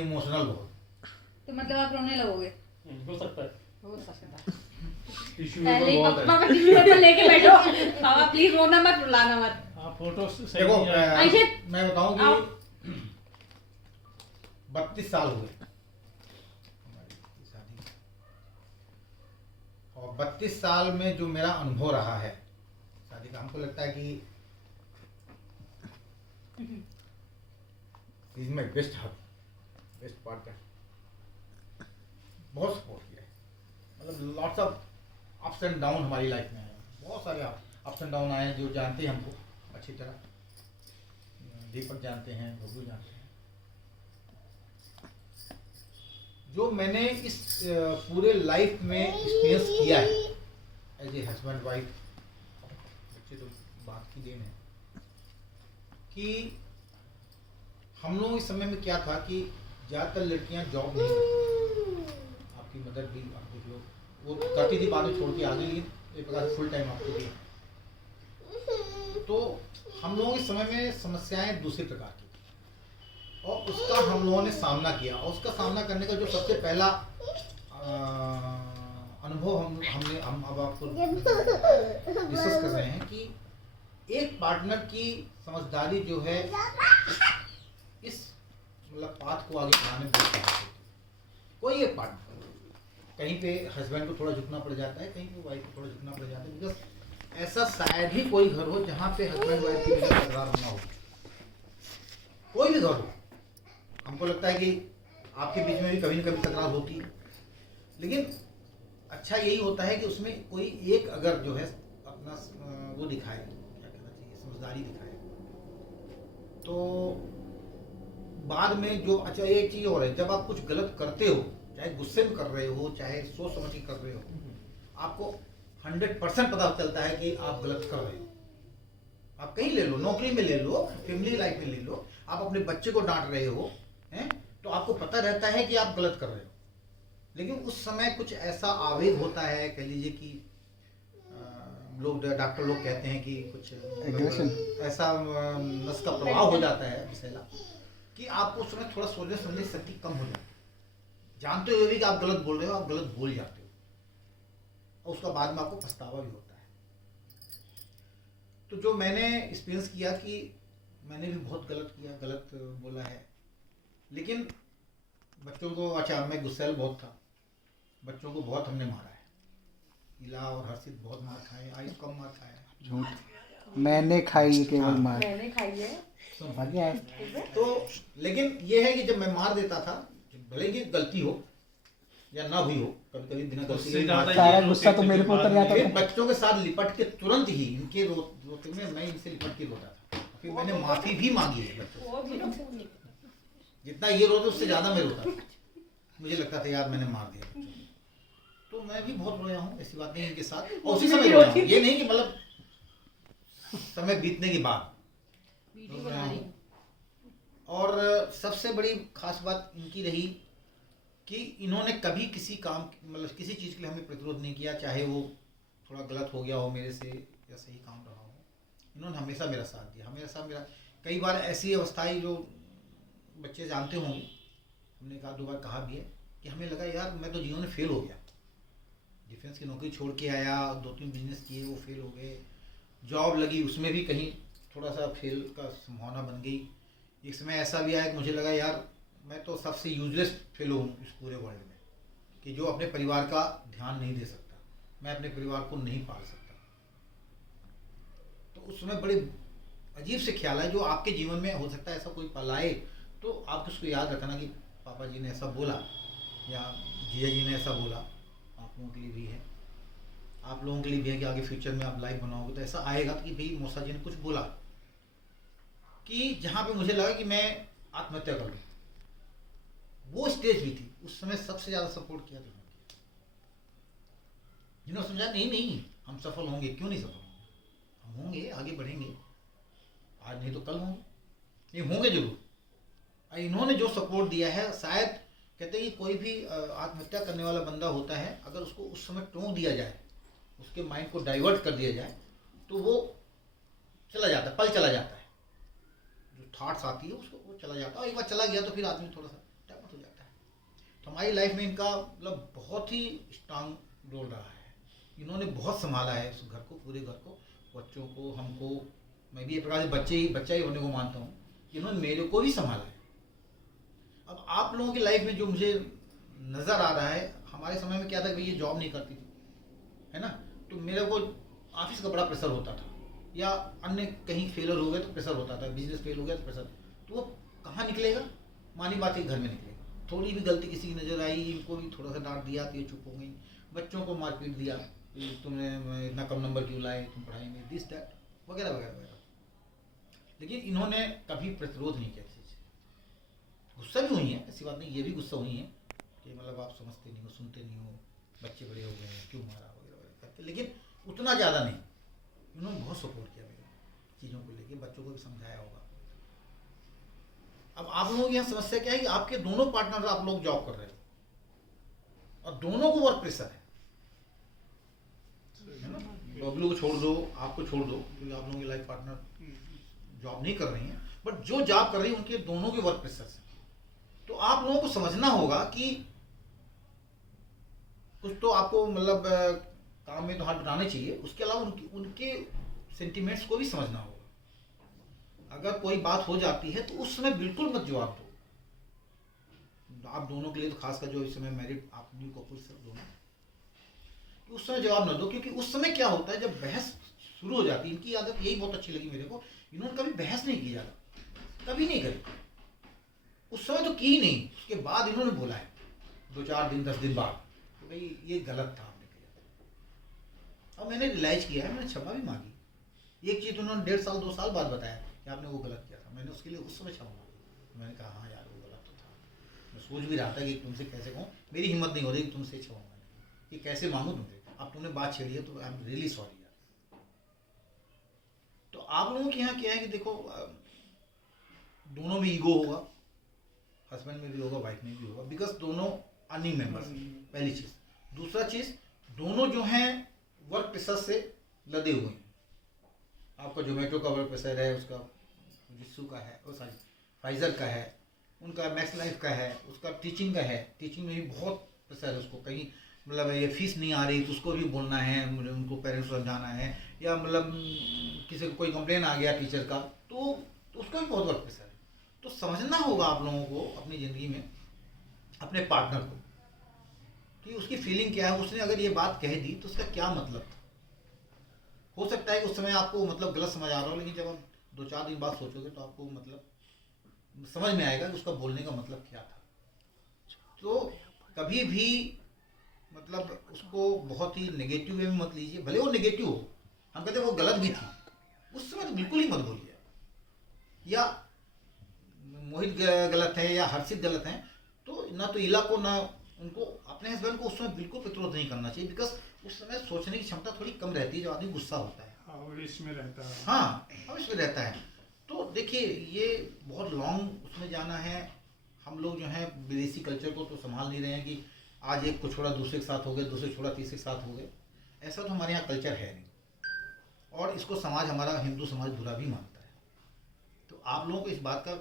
Emotional बहुत। तो मतलब आप रोने लगोगे? हो सकता है। हो सकता है। टिश्यू पहले ही बहुत है। पापा टिश्यू पेपर लेके बैठो। पापा प्लीज रोना मत, रुलाना मत। हाँ फोटो सही देखो नहीं आया। आयशा, मैं बताऊं आओ। कि 32 साल हुए हमारी शादी और 32 साल में जो मेरा अनुभव रहा है शादी का, हमको लगता है कि is my best hub, best partner. बहुत सपोर्ट किया है, मतलब lots of ups and down हमारी लाइफ में है। बहुत सारे अप्स एंड डाउन आए हैं, जो जानते हैं हमको अच्छी तरह। दीपक जानते हैं, बबू जानते हैं। जो मैंने इस पूरे लाइफ में एक्सपीरियंस किया है एज ए हस्बैंड वाइफ, बच्चे तो बात की देन है कि हम लोग इस समय में क्या था कि ज़्यादातर लड़कियां जॉब नहीं करती। आपकी मदर भी आप देख लो, वो करती थी, बाद में छोड़ के आ गई, लेकिन एक प्रकार से फुल टाइम आपको दिया। तो हम लोग इस समय में समस्याएं दूसरे प्रकार की थी और उसका हम लोगों ने सामना किया। और उसका सामना करने का जो सबसे पहला अनुभव हम अब आपको डिस्कस कर रहे हैं कि एक पार्टनर की समझदारी जो है इस मतलब पाथ को आगे बढ़ाने में बहुत सहायक होती है। कोई एक पार्टनर, कहीं पे हस्बैंड को थोड़ा झुकना पड़ जाता है, कहीं पे वाइफ को थोड़ा झुकना पड़ जाता है, बिकॉज ऐसा शायद ही कोई घर हो जहाँ पे हस्बैंड वाइफ के बीच तकरार ना हो। कोई भी घर हो, हमको लगता है कि आपके बीच में भी कभी न कभी तकरार होती है, लेकिन अच्छा यही होता है कि उसमें कोई एक अगर जो है अपना वो दिखाए, क्या कहना चाहिए, समझदारी दिखाए, तो बाद में जो अच्छा एक चीज़ और है, जब आप कुछ गलत करते हो, चाहे गुस्से में कर रहे हो, चाहे सोच समझ के कर रहे हो, आपको 100% पता चलता है कि आप गलत कर रहे हो। आप कहीं ले लो, नौकरी में ले लो, फैमिली लाइफ में ले लो, आप अपने बच्चे को डांट रहे हो हैं, तो आपको पता रहता है कि आप गलत कर रहे हो, लेकिन उस समय कुछ ऐसा आवेग होता है, कह लीजिए कि लोग डॉक्टर लोग कहते हैं कि कुछ ऐसा नस का प्रभाव हो जाता है विषैला, कि आपको उस समय थोड़ा सोचने समझने की शक्ति कम हो जाती है। जानते हुए भी कि आप गलत बोल रहे हो, आप गलत बोल जाते हो, और उसका बाद में आपको पछतावा भी होता है। तो जो मैंने एक्सपीरियंस किया कि मैंने भी बहुत गलत किया, गलत बोला है, लेकिन बच्चों को, अच्छा मैं गुस्सैल बहुत था, बच्चों को बहुत हमने मारा है। इला और हर्षित बहुत मार खाए, आयुष कम मार खाया है। झूठ मैंने खाई, केवल मार मैंने खाई है। तो लेकिन ये है कि जब मैं मार देता था, भले ही गलती हो या ना हुई हो, कभी कभी बिना गलती के ज्यादा सारा गुस्सा तो मेरे पे उतर जाता फिर था। बच्चों के साथ लिपट के तुरंत ही इनके रोते में मैं इनसे लिपट के रोता था। फिर मैंने माफी भी मांगी है बच्चों से। जितना ये रोते उससे ज्यादा मैं रोता था, मुझे लगता था यार मैंने मार दिया बच्चों को। तो मैं भी बहुत रोया हूँ, ऐसी बात नहीं इनके साथ, और उसी समय रोया हूँ। ये नहीं कि मतलब समय बीतने के बाद रोया हूँ। और सबसे बड़ी खास बात इनकी रही कि इन्होंने कभी किसी काम, मतलब किसी चीज़ के लिए हमें प्रतिरोध नहीं किया, चाहे वो थोड़ा गलत हो गया हो मेरे से या सही काम रहा हो। इन्होंने हमेशा मेरा साथ दिया, हमेशा मेरा। कई बार ऐसी अवस्थाएं जो बच्चे जानते होंगे, हमने एक आध दो बार कहा भी है कि हमें लगा यार मैं तो जीवन में फेल हो गया। डिफेंस की नौकरी छोड़ के आया, 2-3 बिजनेस किए, वो फेल हो गए। जॉब लगी, उसमें भी कहीं थोड़ा सा फेल का संभावना बन गई। एक समय ऐसा भी आया कि मुझे लगा यार मैं तो सबसे यूजलेस फेलो हूँ इस पूरे वर्ल्ड में, कि जो अपने परिवार का ध्यान नहीं दे सकता, मैं अपने परिवार को नहीं पाल सकता। तो उस समय बड़े अजीब से ख्याल है जो आपके जीवन में हो सकता है। ऐसा कोई पल आए तो आप उसको याद रखना कि पापा जी ने ऐसा बोला या जीजा जी ने ऐसा बोला। आप लोगों के लिए भी है, आप लोगों के लिए भी है कि आगे फ्यूचर में आप लाइफ बनाओगे तो ऐसा आएगा कि भाई मौसा जी ने कुछ बोला, कि जहाँ पे मुझे लगा कि मैं आत्महत्या कर लूँ, वो स्टेज भी थी। उस समय सबसे ज़्यादा सपोर्ट किया तो जिन्होंने समझा नहीं हम सफल होंगे, क्यों नहीं सफल होंगे, हम होंगे, आगे बढ़ेंगे, आज नहीं तो कल होंगे, ये होंगे जरूर। इन्होंने जो सपोर्ट दिया है, शायद कहते हैं कि कोई भी आत्महत्या करने वाला बंदा होता है, अगर उसको उस समय टोक दिया जाए, उसके माइंड को डाइवर्ट कर दिया जाए, तो वो चला जाता है, पल चला जाता है, जो थॉट्स आती है उसको वो चला जाता है। और एक बार चला गया तो फिर आदमी थोड़ा सा हमारी लाइफ में इनका मतलब बहुत ही स्ट्रांग रोल रहा है। इन्होंने बहुत संभाला है उस घर को, पूरे घर को, बच्चों को, हमको। मैं भी एक प्रकार से बच्चा ही होने को मानता हूँ। इन्होंने मेरे को भी संभाला है। अब आप लोगों की लाइफ में जो मुझे नज़र आ रहा है, हमारे समय में क्या था कि ये जॉब नहीं करती थी, है ना, तो मेरे को ऑफिस का बड़ा प्रेशर होता था, या अन्य कहीं फेलर हो गए तो प्रेशर होता था, बिजनेस फेल हो गया तो प्रेशर। तो वो कहाँ निकलेगा? मानी बात है, घर में निकलेगा। थोड़ी भी गलती किसी की नज़र आई, इनको भी थोड़ा सा डांट दिया तो ये चुप हो गई, बच्चों को मारपीट दिया, तुमने इतना कम नंबर क्यों लाए, तुम पढ़ाई में, दिस दैट वगैरह वगैरह वगैरह। लेकिन इन्होंने कभी प्रतिरोध नहीं किया किसी से। गुस्सा भी हुई है, ऐसी बात नहीं, ये भी गुस्सा हुई है कि मतलब आप समझते नहीं हो, सुनते नहीं हो, बच्चे बड़े हो गए हैं, क्यों मारा वगैरह वगैरह करके, लेकिन उतना ज़्यादा नहीं। इन्होंने बहुत सपोर्ट किया मेरे चीज़ों को लेके, बच्चों को भी समझाया होगा। अब आप लोगों की यहाँ समस्या क्या है कि आपके दोनों पार्टनर, आप लोग जॉब कर रहे हो और दोनों को वर्क प्रेशर है ना। बबलू को छोड़ दो, आपको छोड़ दो, क्योंकि आप लोगों की लाइफ पार्टनर जॉब नहीं कर रही हैं, बट जो जॉब कर रही है उनके दोनों के वर्क प्रेशर से। तो आप लोगों को समझना होगा कि कुछ तो आपको मतलब काम में तो हाथ बटाने चाहिए, उसके अलावा उनके सेंटिमेंट्स को भी समझना होगा। अगर कोई बात हो जाती है तो उस समय बिल्कुल मत जवाब दो। आप दोनों के लिए तो खासकर जो इस समय मैरिड आप न्यू कपल्स दोनों, तो उस समय जवाब न दो, क्योंकि उस समय क्या होता है जब बहस शुरू हो जाती है, इनकी आदत यही बहुत अच्छी लगी मेरे को, इन्होंने कभी बहस नहीं की ज़्यादा, कभी नहीं करी। उस समय तो की नहीं, उसके बाद इन्होंने बोला है 2-4 दिन 10 दिन बाद तो भाई ये गलत था आपने किया। अब मैंने रियलाइज किया है, मैंने क्षमा भी मांगी। एक चीज़ उन्होंने 1.5 साल 2 साल बाद बताया कि आपने वो गलत किया था, मैंने उसके लिए उस समय क्षमा मांगी। मैंने कहा हाँ यार वो गलत तो था। मैं सोच भी रहा था कि तुमसे कैसे कहूँ, मेरी हिम्मत नहीं हो रही कि तुमसे क्षमा मांगने कि कैसे मांगूँ तुमसे। अब तुमने बात छेड़ी है तो आई एम रियली सॉरी यार। तो आप लोगों के यहाँ क्या है कि देखो, दोनों में ईगो होगा, हस्बैंड में भी होगा, वाइफ में भी होगा, बिकॉज दोनों अर्निंग मेंबर्स, पहली चीज़। दूसरा चीज़, दोनों जो हैं वर्क प्रेशर से लदे हुए हैं। आपका जोमेटो का वर्क प्रेशर है, उसका जिस्सू का है, वो सॉरी फाइजर का है, उनका मैक्स लाइफ का है, उसका टीचिंग का है, टीचिंग में भी बहुत प्रेशर है उसको। कहीं मतलब ये फीस नहीं आ रही तो उसको भी बोलना है, उनको पेरेंट्स को समझाना है, या मतलब किसी को कोई कंप्लेन आ गया टीचर का तो उसका भी बहुत वर्क प्रेशर है। तो समझना होगा आप लोगों को अपनी ज़िंदगी में अपने पार्टनर को कि उसकी फीलिंग क्या है। उसने अगर ये बात कह दी तो उसका क्या मतलब था। हो सकता है कि उस समय आपको मतलब गलत समझ आ रहा हो, लेकिन जब आप 2-4 दिन बाद सोचोगे तो आपको मतलब समझ में आएगा कि उसका बोलने का मतलब क्या था। तो कभी भी मतलब उसको बहुत ही नेगेटिव वे में मत लीजिए, भले वो नेगेटिव हो, हम कहते हैं वो गलत भी थी, उस समय तो बिल्कुल ही मत बोलिए। या मोहित गलत है या हर्षित गलत है, तो ना तो इला को ना उनको, अपने हस्बैंड को उस समय बिल्कुल प्रतिरोध नहीं करना चाहिए, बिकॉज उस समय सोचने की क्षमता थोड़ी कम रहती है जब आदमी गुस्सा होता है, इसमें रहता है। हाँ इसमें रहता है। तो देखिए ये बहुत लॉन्ग उसमें जाना है। हम लोग जो हैं विदेशी कल्चर को तो संभाल नहीं रहे हैं कि आज एक को छोड़ा दूसरे के साथ हो गए, दूसरे छोड़ा तीसरे के साथ हो गए। ऐसा तो हमारे यहाँ कल्चर है नहीं, और इसको समाज, हमारा हिंदू समाज बुरा भी मानता है। तो आप लोगों को इस बात का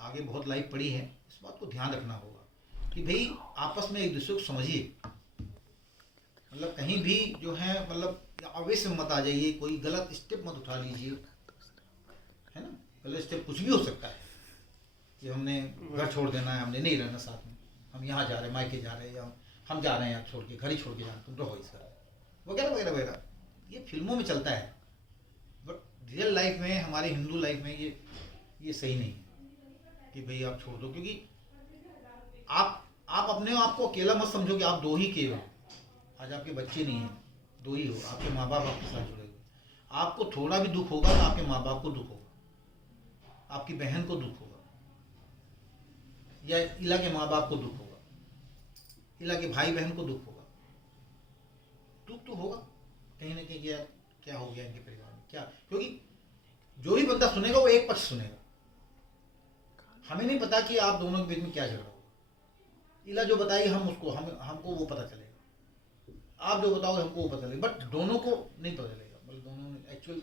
आगे बहुत लाइफ पड़ी है, इस बात को ध्यान रखना होगा कि भाई आपस में एक दूसरे को समझिए। मतलब कहीं भी जो है मतलब आवेश में मत आ जाइए, कोई गलत स्टेप मत उठा लीजिए, है ना। गलत स्टेप कुछ भी हो सकता है कि हमने घर छोड़ देना है, हमने नहीं रहना साथ में, हम यहाँ जा रहे हैं, मायके जा रहे हैं, या हम जा रहे हैं यहाँ छोड़ के, घर ही छोड़ के जा रहे हैं, तुम रहो इस घर वगैरह वगैरह वगैरह। ये फिल्मों में चलता है, बट रियल लाइफ में, हमारे हिंदू लाइफ में ये सही नहीं है कि भाई आप छोड़ दो। क्योंकि आप अपने आप को अकेला मत समझो कि आप 2 ही के हो। आज आपके बच्चे नहीं हैं, 2 ही हो, आपके माँ बाप आपके साथ जुड़े हुए। आपको थोड़ा भी दुख होगा तो आपके माँ बाप को दुख होगा, आपकी बहन को दुख होगा, या इला के माँ बाप को दुख होगा, इला के भाई बहन को दुख होगा। दुख तो होगा कहीं ना कहीं, यार क्या हो गया इनके परिवार में, क्या। क्योंकि जो भी बंदा सुनेगा वो एक पक्ष सुनेगा, हमें नहीं पता कि आप दोनों के बीच में क्या झगड़ा होगा। इला जो बताएगी हमको वो पता चलेगा, आप जो बताओगे हमको वो पता चलेगा, बट दोनों को नहीं पता चलेगा, मतलब दोनों में एक्चुअल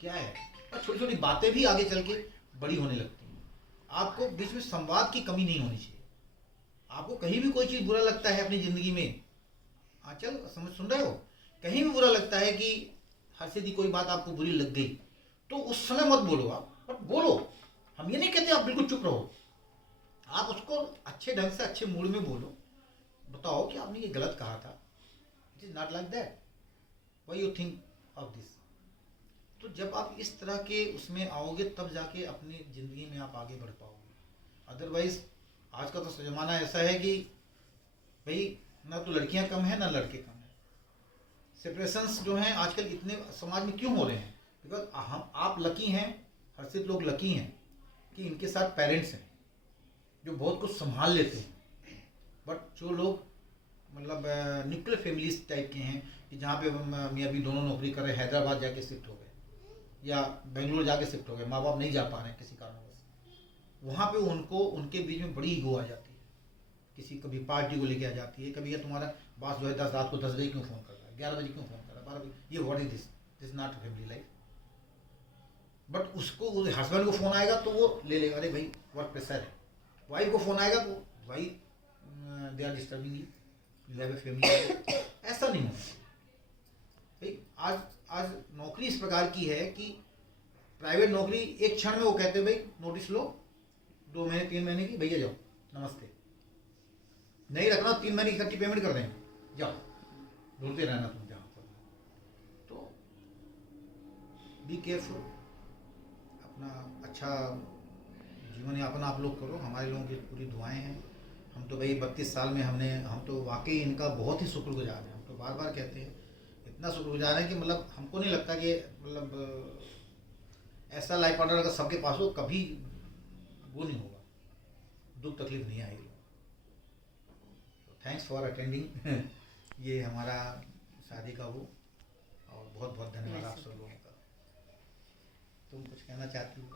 क्या है। और छोटी छोटी बातें भी आगे चल के बड़ी होने लगती हैं। आपको बीच में संवाद की कमी नहीं होनी चाहिए। आपको कहीं भी कोई चीज़ बुरा लगता है अपनी ज़िंदगी में, हाँ चल समझ सुन रहे हो, कहीं भी बुरा लगता है कि हर्षित की कोई बात आपको बुरी लग गई, तो उस समय मत बोलो आप, बट बोलो। हम ये नहीं कहते आप बिल्कुल चुप रहो, आप उसको अच्छे ढंग से अच्छे मूड में बोलो, बताओ कि आपने ये गलत कहा था, it is not like that, why you think of this. तो जब आप इस तरह के उसमें आओगे तब जाके अपनी ज़िंदगी में आप आगे बढ़ पाओगे। अदरवाइज आज का तो ज़माना ऐसा है कि भाई ना तो लड़कियां कम हैं ना लड़के कम हैं। सेपरेशंस जो हैं आजकल इतने समाज में क्यों हो रहे हैं? बिकॉज हम आप लकी हैं, हर्षित लोग लकी हैं कि इनके साथ पेरेंट्स हैं जो बहुत कुछ संभाल लेते हैं। बट जो लोग मतलब न्यूक्लियर फैमिलीज टाइप के हैं कि जहाँ पे मियाँ भी दोनों नौकरी कर रहे हैं, हैदराबाद जाके शिफ्ट हो गए या बेंगलोर जाके शिफ्ट हो गए, माँ बाप नहीं जा पा रहे हैं किसी कारणवश, वहाँ पे उनको उनके बीच में बड़ी ईगो आ जाती है। किसी कभी पार्टी को लेके आ जाती है, कभी ये तुम्हारा बॉस जो है रात को 10 बजे क्यों फ़ोन कर रहा है, 11 बजे क्यों फ़ोन कर रहा है, 12 बजे, ये what is this not family life. But उसको हस्बैंड को फ़ोन आएगा तो वो ले लेगा, अरे भाई वर्क प्रेशर है। वाइफ को फ़ोन आएगा तो भाई they are disturbing you have a family. ऐसा नहीं होना भाई। आज नौकरी इस प्रकार की है कि प्राइवेट नौकरी एक क्षण में वो कहते हैं भाई नोटिस लो 2 महीने 3 महीने की, भैया जाओ नमस्ते, नहीं रखना 3 महीने की इकट्ठी पेमेंट कर देंगे, जाओ ढूंढते रहना तुम जहाँ पर। तो बी केयरफुल, अपना अच्छा जीवन यापन आप लोग करो। हमारे लोगों की पूरी दुआएं हैं। हम तो भाई 32 साल में हम तो वाकई इनका बहुत ही शुक्रगुजार हैं। हम तो बार बार कहते हैं, इतना शुक्रगुजार है कि मतलब हमको नहीं लगता कि मतलब ऐसा लाइफ पार्टनर अगर सबके पास हो कभी वो नहीं होगा, दुख तकलीफ नहीं आएगी। थैंक्स फॉर अटेंडिंग ये हमारा शादी का वो, और बहुत बहुत धन्यवाद आप सब लोगों का। तुम कुछ कहना चाहती हो?